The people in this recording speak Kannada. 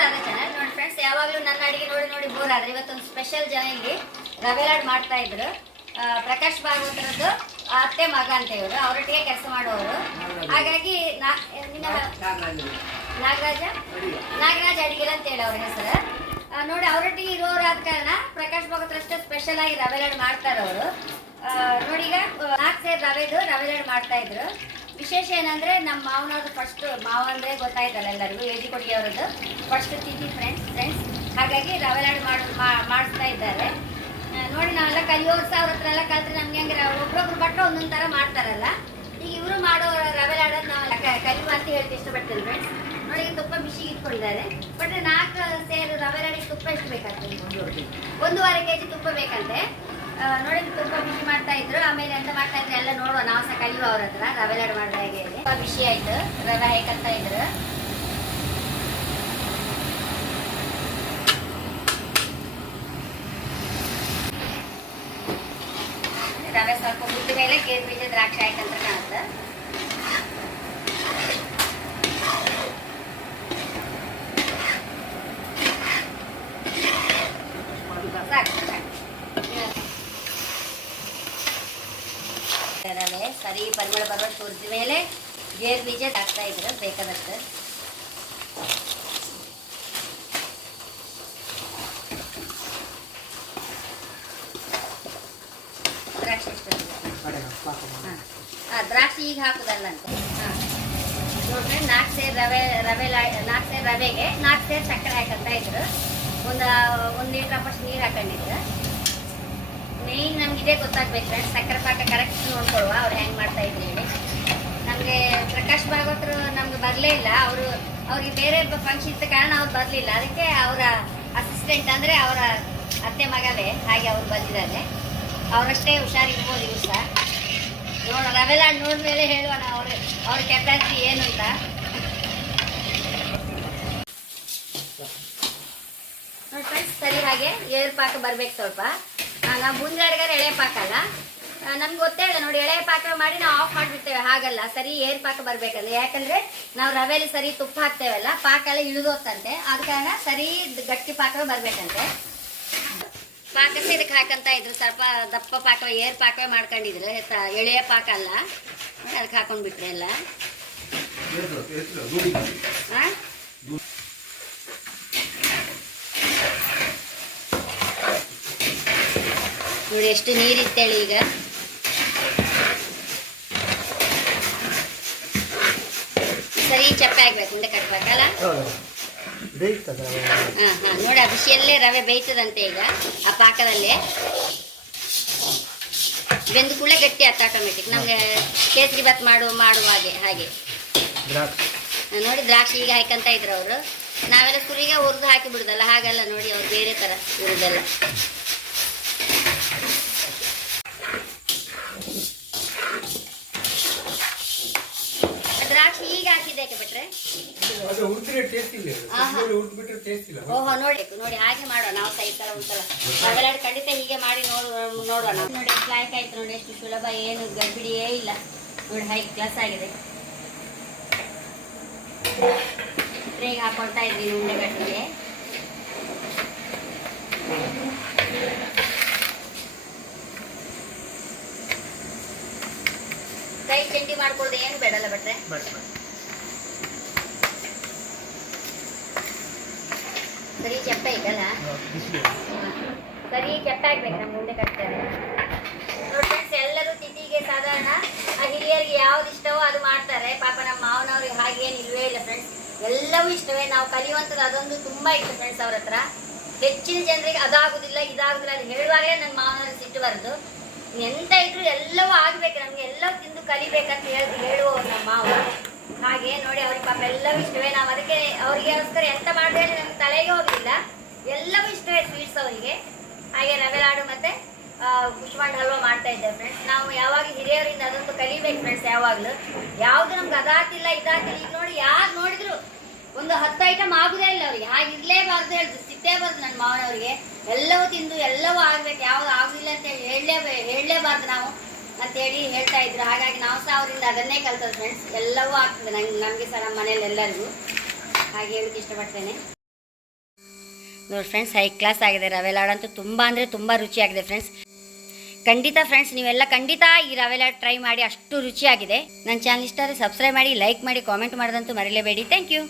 ರಾಧಾ ಚಾನಲ್ ನೋಡಿ ಫ್ರೆಂಡ್ಸ್ ಯಾವಾಗಲೂ ನನ್ನ ಅಡಿಗೆ ನೋಡಿ ನೋಡಿ ಬೋರ್ ಆದ್ರೆ ಇವತ್ತೊಂದು ಸ್ಪೆಷಲ್ ಜನ ಇಲ್ಲಿ ರವೆ ಲಾಡ್ ಮಾಡ್ತಾ ಇದ್ರು. ಪ್ರಕಾಶ್ ಭಾಗವತರದ್ದು ಅತ್ತೆ ಮಗ ಅಂತ ಇವರು. ಅವರೊಟ್ಟಿಗೆ ಕೆಲಸ ಮಾಡುವವರು. ಹಾಗಾಗಿ ನಾಗರಾಜ. ನಾಗರಾಜ್? ಅಡಿಗೆಲ್ ಅಂತ ಹೇಳಿ ಅವ್ರ ಹೆಸರು. ನೋಡಿ ಅವರೊಟ್ಟಿಗೆ ಇರೋರು ಆದ ಕಾರಣ ಪ್ರಕಾಶ್ ಭಾಗವತರ ಅಷ್ಟೇ ಸ್ಪೆಷಲ್ ಆಗಿ ರವೆ ಲಾಡ್ ಮಾಡ್ತಾರೆ ಅವರು ನೋಡಿ ಈಗ ನಾಲ್ಕು ಸೇರ್ ರವೆದು ರವೆ ಲಾಡ್ ಮಾಡ್ತಾ ಇದ್ರು. ವಿಶೇಷ ಏನಂದ್ರೆ ನಮ್ಮ ಮಾವನವ್ರದ್ದು ಫಸ್ಟ್ ಮಾವ ಅಂದ್ರೆ ಗೊತ್ತಾಯ್ತಲ್ಲ ಎಲ್ಲರಿಗೂ ಏಜಿ ಕೊಡಿ ಅವರದ್ದು ಫಸ್ಟ್ ತಿಥಿ ಫ್ರೆಂಡ್ಸ್ ಫ್ರೆಂಡ್ಸ್ ಹಾಗಾಗಿ ರವೆ ಲಾಡು ಮಾಡ್ ಮಾಡಿಸ್ತಾ ಇದ್ದಾರೆ. ನೋಡಿ ನಾವೆಲ್ಲ ಕಲಿಯೋರ್ಸ ಅವ್ರ ಹತ್ರ ಎಲ್ಲ ಕಲ್ತ್ರೆ ನಮ್ಗೆ ಹೆಂಗೆ ಒಬ್ರೊಬ್ರು ಭಟ್ರು ಒಂದೊಂದು ಥರ ಮಾಡ್ತಾರಲ್ಲ. ಈಗ ಇವರು ಮಾಡೋ ರವೆ ಲಾಡೋದು ನಾವು ಕಲಿಯುವ ಅಂತ ಹೇಳ್ತಿ ಇಷ್ಟಪಡ್ತೀನಿ ಫ್ರೆಂಡ್ಸ್ ನೋಡಿ ತುಪ್ಪ ಬಿಸಿಗೆ ಇಟ್ಕೊಂಡಿದ್ದಾರೆ. ಬಟ್ ನಾಲ್ಕು ಸೇರು ರವೆ ಲಾಡಿಗೆ ತುಪ್ಪ ಎಷ್ಟು ಬೇಕಾಗ್ತದೆ? ಒಂದೂವರೆ ಕೆ ಜಿ ತುಪ್ಪ ಬೇಕಂತೆ. ನೋಡಿ ತುಂಬಾ ಬಿಸಿ ಮಾಡ್ತಾ ಇದ್ರು. ಆಮೇಲೆ ಎಂತ ಮಾಡ್ತಾ ಇದ್ರು ಎಲ್ಲ ನೋಡುವ. ನಾವು ಸಹ ಕಲಿಯುವ ಅವ್ರ ಹತ್ರ. ರವೆ ಲಾಡು ಮಾಡಿದ ತುಂಬ ತುಪ್ಪ ಬಿಸಿ ಆಯ್ತು. ರವೆ ಹೇಗಂತ ಇದ್ರು. ರವೆ ಸ್ವಲ್ಪ ಮುದ್ದ ಮೇಲೆ ಗೇರ್ ಬೀಜ ದ್ರಾಕ್ಷಿ ಆಯ್ತಂತ ಕಾಣುತ್ತೆ. ಸಾಕು. ರವೆ ಸರಿ ಪರಿಮಳ ಬರುವಷ್ಟು ತುರಿದ ಮೇಲೆ ಗೇರ್ ಬೀಜ ಹಾಕ್ತಾ ಇದ್ರೆ ಬೇಕಾದಷ್ಟು? ದ್ರಾಕ್ಷಿ ಹಾಂ. ದ್ರಾಕ್ಷಿ ಈಗ ಹಾಕುದಲ್ಲ ಅಂತ. ಹಾಂ. ನೋಡ್ರಿ ನಾಲ್ಕು ಸೇರು ರವೆ ರವೆ ನಾಲ್ಕು ಸೇರು ರವೆಗೆ ನಾಲ್ಕು ಸೇರು ಸಕ್ಕರೆ ಹಾಕಂತ ಇದ್ರು. ಒಂದು ಒಂದು ಲೀಟ್ರ್ ಅಪ್ಪಷ್ಟು ನೀರು ಹಾಕೊಂಡಿದ್ರು. ಮೇಯ್ನ್ ನಮ್ಗೆ ಇದೇ ಗೊತ್ತಾಗ್ಬೇಕು ಫ್ರೆಂಡ್ಸ್ ಸಕ್ಕರೆ ಪಾಕ ಕರೆಕ್ಟ್ ನೋಡ್ಕೊಳುವ ಅವ್ರು ಹೆಂಗೆ ಮಾಡ್ತಾ ಇದ್ರು ಹೇಳಿ. ನಮಗೆ ಪ್ರಕಾಶ್ ಭಾಗವತರು ನಮ್ಗೆ ಬರಲೇ ಇಲ್ಲ, ಅವರು, ಅವ್ರಿಗೆ ಬೇರೆ ಫಂಕ್ಷನ್ ಇದ್ದ ಕಾರಣ ಅವ್ರು ಬರಲಿಲ್ಲ. ಅದಕ್ಕೆ ಅವರ ಅಸಿಸ್ಟೆಂಟ್ ಅಂದರೆ ಅವರ ಅತ್ತೆ ಮಗವೇ ಹಾಗೆ ಅವ್ರು ಬಂದಿದ್ದಾರೆ. ಅವರಷ್ಟೇ ಹುಷಾರಿರ್ಬೋದು ಇವ್ರು ಸಹ. ನೋಡೋಣ ನಾವೆಲ್ಲ ನೋಡಿದ್ಮೇಲೆ ಹೇಳುವಣ ಅವ್ರ ಅವ್ರ ಕೆಪಾಸಿಟಿ ಏನು ಅಂತ. ನೋಡಿ ಸರಿ ಹಾಗೆ ಏರ್ ಪಾಕ ಬರ್ಬೇಕು ಸ್ವಲ್ಪ. ನಾವು ಬೂಂದಿ ಅಡ್ಗಾರೆ ಎಳೆ ಪಾಕ ಅಲ್ಲ ಆ, ನಮ್ಗೆ ಗೊತ್ತೇ ಇಲ್ಲ ನೋಡಿ ಎಳೆ ಪಾಕ ಮಾಡಿ ನಾವು ಆಫ್ ಮಾಡಿಬಿಡ್ತೇವೆ ಹಾಗಲ್ಲ ಸರಿ ಏರ್ ಪಾಕ ಬರಬೇಕಲ್ಲ. ಯಾಕಂದ್ರೆ ನಾವು ರವೆಲಿ ಸರಿ ತುಪ್ಪ ಹಾಕ್ತೇವಲ್ಲ ಪಾಕ ಎಲ್ಲ ಇಳಿದೋತಂತೆ ಆದ ಕಾರಣ ಸರಿ ಗಟ್ಟಿ ಪಾಕ ಬರಬೇಕಂತೆ. ಪಾಕ ಇದಕ್ಕೆ ಹಾಕಂತ ಇದ್ರು ಸ್ವಲ್ಪ ದಪ್ಪ ಪಾಕ ಏರ್ ಪಾಕವೇ ಮಾಡ್ಕೊಂಡಿದ್ರು ಎಳೆಯ ಪಾಕ ಅಲ್ಲ. ಅದಕ್ಕೆ ಹಾಕೊಂಡ್ಬಿಟ್ರೆ ಎಲ್ಲ ಆ? ನೋಡಿ ಎಷ್ಟು ನೀರಿತ್ತೇಳಿ ಈಗ. ಸರಿ ಚಪ್ಪೆ ಆಗ್ಬೇಕು ಮುಂದೆ ಕಟ್ಬೇಕಲ್ಲ ಹಾ ಹಾ ನೋಡಿ ಆ ಬಿಸಿಯಲ್ಲೇ ರವೆ ಬೇಯ್ತದಂತೆ ಈಗ ಆ ಪಾಕದಲ್ಲೇ. ಬೆಂದ ಕೂಡಲೇ ಗಟ್ಟಿ ಆತ ಆಟೋಮೆಟಿಕ್ ನಮ್ಗೆ ಕೇಸರಿ ಭಾತ್ ಮಾಡು ಮಾಡುವ ಹಾಗೆ ಹಾಗೆ. ನೋಡಿ ದ್ರಾಕ್ಷಿ ಈಗ ಹಾಕಂತ ಇದ್ರು ಅವರು. ನಾವೆಲ್ಲ ಕುರಿಗೆ ಹುರಿದು ಹಾಕಿ ಬಿಡುದಲ್ಲ ಹಾಗಲ್ಲ ನೋಡಿ ಅವ್ರು ಬೇರೆ ತರ ಹುರಿದೆಲ್ಲ ದ್ರಾಕ್ಷಿ ಈಗ ಹಾಕಿದ್ದೇಕೆ ಬಿಟ್ರೆ ಅದು ಹುರಿದ್ರೆ ಟೇಸ್ಟ್ ಇಲ್ಲ ಆಹಾ. ಹುರಿದು ಬಿಟ್ರೆ ಟೇಸ್ಟ್ ಇಲ್ಲ ಓಹೋ ನೋಡಿ ನೋಡಿ ಹಾಗೆ ಮಾಡೋಣ. ನಾವು ಸಹ ಈ ತರ ಉಂಟಲ್ಲ. ನಾವೆಲ್ಲ ಖಂಡಿತ ಹೀಗೆ ಮಾಡಿ ನೋಡ್ ನೋಡೋಣ. ನೋಡಿ ಎಷ್ಟು ಲಾಯ್ಕ್ ಆಯ್ತು ನೋಡಿ ಎಷ್ಟು ಸುಲಭ ಏನು ಗಡ್ಬಿಡಿಯೇ ಇಲ್ಲ. ನೋಡಿ ಹೈ ಕ್ಲಾಸ್ ಆಗಿದೆ. ಟ್ರೇಗೆ ಹಾಕೊಳ್ತಾ ಇದ್ವಿ ಉಂಡೆ ಗಟ್ಟಿಗೆ ಕೈ ಚಂಡಿ ಮಾಡ್ಕೊಳ್ದೆ ಏನು ಬೇಡಲ್ಲ ಬಟ್ರೆ ಸರಿ ಚಪ್ಪೆ ಇದಲ್ಲ ಸರಿ ಆಗ್ಬೇಕು ನಮ್ಮ ಮುಂದೆ ಕಟ್ತಾರೆ. ನೋಡಿ ಫ್ರೆಂಡ್ಸ್ ಎಲ್ಲರೂ ತಿಥಿಗೆ ಸಾಧಾರಣ. ಆ ಹಿರಿಯರಿಗೆ ಯಾವ್ದು ಇಷ್ಟವೋ ಅದು ಮಾಡ್ತಾರೆ. ಪಾಪ ನಮ್ಮ ಮಾವನವ್ರಿಗೆ ಹಾಗೇನು ಇಲ್ವೇ ಇಲ್ಲ ಫ್ರೆಂಡ್ಸ್ ಎಲ್ಲವೂ ಇಷ್ಟವೇ. ನಾವು ಕಲಿಯುವಂಥದ್ದು ಅದೊಂದು ತುಂಬ ಇಷ್ಟ ಫ್ರೆಂಡ್ಸ್ ಅವ್ರ ಹತ್ರ. ಹೆಚ್ಚಿನ ಜನರಿಗೆ ಅದಾಗುದಿಲ್ಲ, ಇದಾಗುದಿಲ್ಲ ಅದು ಹೇಳುವಾಗಲೇ ನನ್ನ ಮಾವನವ್ರಿಗೆ ಸಿಟ್ಟು ಬರೋದು. ಎಂತ ಇದ್ರು ಎಲ್ಲವೂ ಆಗ್ಬೇಕು. ನಮ್ಗೆ ಎಲ್ಲವೂ ತಿಂದು ಕಲಿಬೇಕಂತ ಹೇಳಿ, ಹೇಳುವವರು ನಮ್ಮ ಮಾವ. ಹಾಗೆ ನೋಡಿ ಅವ್ರಿಗೆ ಪಾಪ ಎಲ್ಲವೂ ಇಷ್ಟವೇ. ನಾವು ಅದಕ್ಕೆ ಅವ್ರಿಗೋಸ್ಕರ ಎಂತ ಮಾಡಿದ್ರೆ ನಮ್ಗೆ ತಲೆಗೆ ಹೋಗಲಿಲ್ಲ. ಎಲ್ಲವೂ ಇಷ್ಟವೇ ಸ್ವೀಟ್ಸ್ ಅವರಿಗೆ. ಹಾಗೆ ರವೆ ಲಾಡು ಮತ್ತೆ ಕುಷ್ಮಾಂಡ್ ಹಲ್ವಾ ಮಾಡ್ತಾ ಇದ್ದೇವೆ ಫ್ರೆಂಡ್ಸ್ ನಾವು ಯಾವಾಗ ಹಿರಿಯರಿಂದ ಅದೊಂದು ಕಲಿಬೇಕು ಫ್ರೆಂಡ್ಸ್ ಯಾವಾಗಲೂ. ಯಾವುದು ನಮ್ಗೆ ಅದಾತಿಲ್ಲ, ಇದಾತಿಲ್ಲ. ಈಗ ನೋಡಿ, ಯಾರು ನೋಡಿದ್ರು ಒಂದು ಹತ್ತು ಐಟಮ್ ಆಗುದೇ ಇಲ್ಲ ಅವ್ರಿಗೆ. ಹಾಗೆ ಇರ್ಲೇಬಾರ್ದು ಹೇಳಿದ್ರು ಸಿಟ್ಟೇಬಾರ್ದು ನನ್ನ ಮಾವನವ್ರಿಗೆ. ಎಲ್ಲವೂ ತಿಂದು, ಎಲ್ಲವೂ ಆಗ್ಬೇಕು, ಯಾವ್ದು ಆಗುದಿಲ್ಲ ಅಂತ ಹೇಳಿ ಹೇಳಲೇ ಹೇಳಲೇಬಾರ್ದು ನಾವು. ಅಂತೇಳಿ ಹೇಳ್ತಾ ಇದ್ರು. ಹಾಗಾಗಿ ನಾವು ಸಹ ಅವರಿಂದ ಅದನ್ನೇ ಕಲ್ತದ್ದು ಫ್ರೆಂಡ್ಸ್ ಎಲ್ಲವೂ ಆಗ್ತದೆ ನಂಗೆ, ನಮಗೆ ಸಹ ನಮ್ಮ ಮನೇಲಿ ಎಲ್ಲರಿಗೂ. ಹಾಗೆ ಹೇಳಕ್ಕೆ ಇಷ್ಟಪಡ್ತೇನೆ. ನೋಡಿ ಫ್ರೆಂಡ್ಸ್ ಹೈ ಕ್ಲಾಸ್ ಆಗಿದೆ. ರವೆ ಲಾಡು ಅಂತೂ ತುಂಬ ಅಂದರೆ ತುಂಬ ರುಚಿಯಾಗಿದೆ ಫ್ರೆಂಡ್ಸ್ ಖಂಡಿತ ಫ್ರೆಂಡ್ಸ್ ನೀವೆಲ್ಲ ಖಂಡಿತ ಈ ರವೆ ಲಾಡ್ ಟ್ರೈ ಮಾಡಿ ಅಷ್ಟು ರುಚಿಯಾಗಿದೆ. ನನ್ನ ಚಾನಲ್ ಇಷ್ಟ ಆದರೆ ಸಬ್ಸ್ಕ್ರೈಬ್ ಮಾಡಿ ಲೈಕ್ ಮಾಡಿ ಕಾಮೆಂಟ್ ಮಾಡೋದಂತೂ ಮರಿಲೇಬೇಡಿ. Thank you